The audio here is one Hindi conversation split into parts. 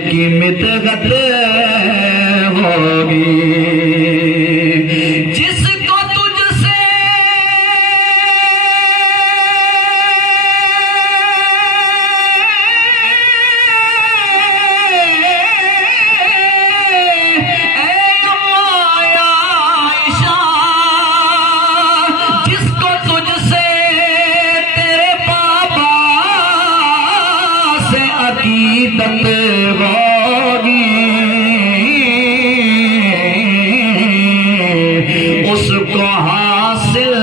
की मितगत होगी। जिसको तुझसे जिसको तुझसे तेरे पापा से अकीदत होगी, उसको हासिल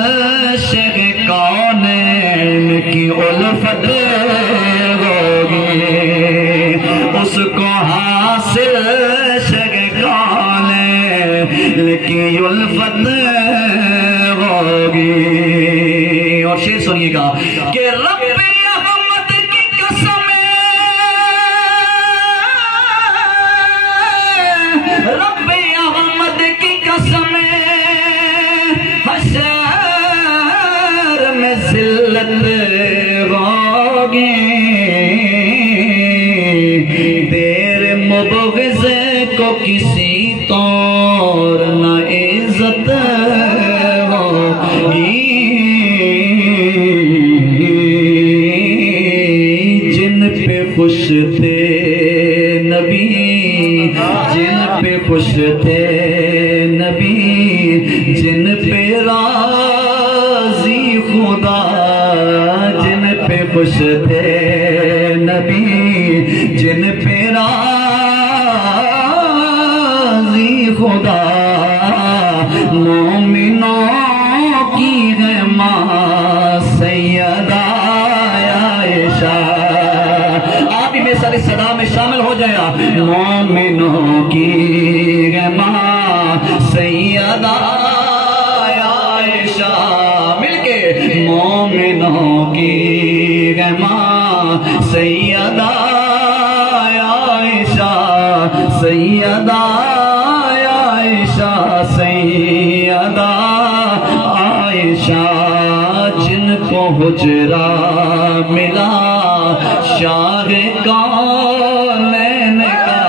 शेख कौनैन की उल्फत होगी, उसको हासिल शेख कौनैन की उल्फत होगी। और शेर सुनिएगा कि रब्बे अहमद की कसम, रब्बे अहमद की कसम, हशर में जिल्लत होगी, तेरे मुबग़िज़ को किसी तौर न इज्जत होगी। जिन पे खुश थे नबी, जिन पे खुश थे नबी, जिन पे राज़ी खुदा, जिन पे खुश थे नबी, जिन पे राज़ी खुदा, मोमिनों की है माँ सैयदा आयशा। आप भी मेरे सारे सदा में शामिल हो जाया। मोमिनों की है माँ सैयदा आयशा, मिलके मोमिनों की है माँ सैयदा आयशा, सैयदा आयशा, सैयदा आयशा। जिनको हुजरा मिला शाह कौनैन का,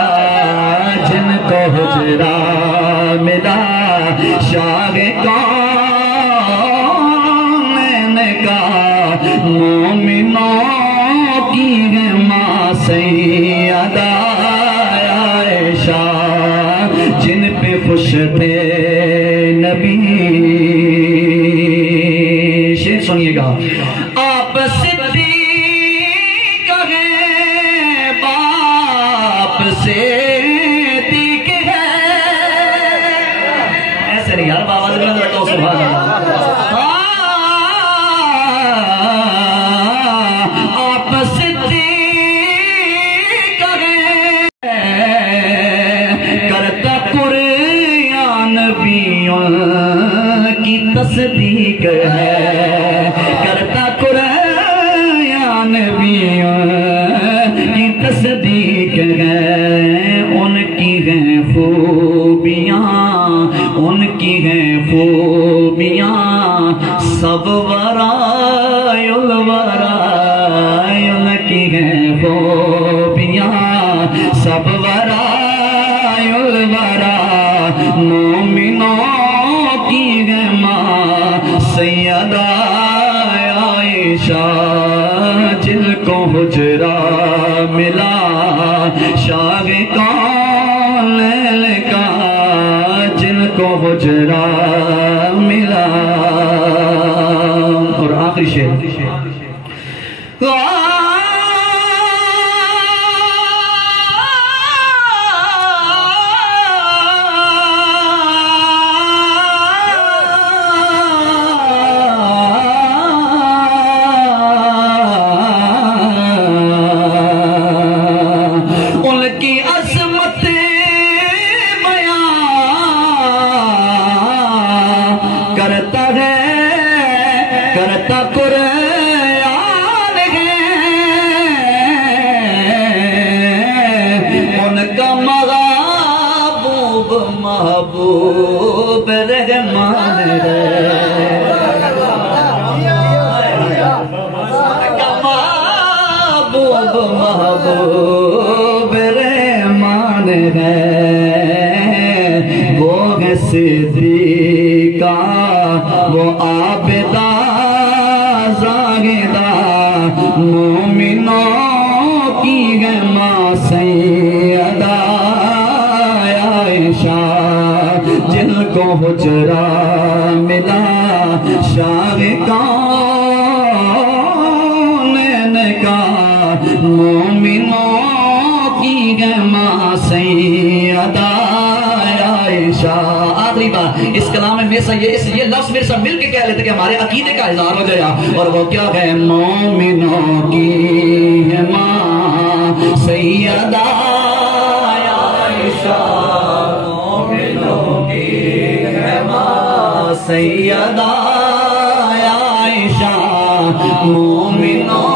जिनको हुजरा मिला शाह कौनैन का, मोमिनों की है माँ सैयदा आयशा। जिन पे खुश थे नबी, शेर सुनिएगा, आप सिद्दीक़ हैं, बाप से तीक है, ऐसे नहीं यार, बाबा ने रखा सुभान अल्लाह। आप सिद्दीक़ हैं, करता कुरान नबियों की तस्दीक है, करता कुरान नबियों की तस्दीक है। उनकी हैं खूबियाँ, उनकी हैं खूबियाँ, सब वरायुल वराय, उनकी हैं खूबियाँ, सब वरायुल वरा, मोमिनों की है माँ सैयदा आयशा। जिनको हुजरा मिला शाह कौनैन का, जिनको हुजरा मिला। और आखिरी शेर, उनकी अज़मत बयां करता है, करता कुरान है, उनका महबूब महबूब रहमान है, महबूब महबूब रहमान है वो है सिद्दीका, वो आबिदा ज़ाहिदा, मोमिनों की है माँ सैयदा आयशा, जिनको हुजरा मिला शाह कौनैन का, मोमिनों की है माँ सैयदा आयशा। आखिरी बात इस कलाम में मेरे ये लफ्ज मेरे साथ मिल के कह लेते कि हमारे अकीदे का इज़हार हो जाए। और वो क्या है? मोमिनों की है माँ सैयदा आयशा, मोमिनों की है माँ सैयदा आयशा, मोमिनों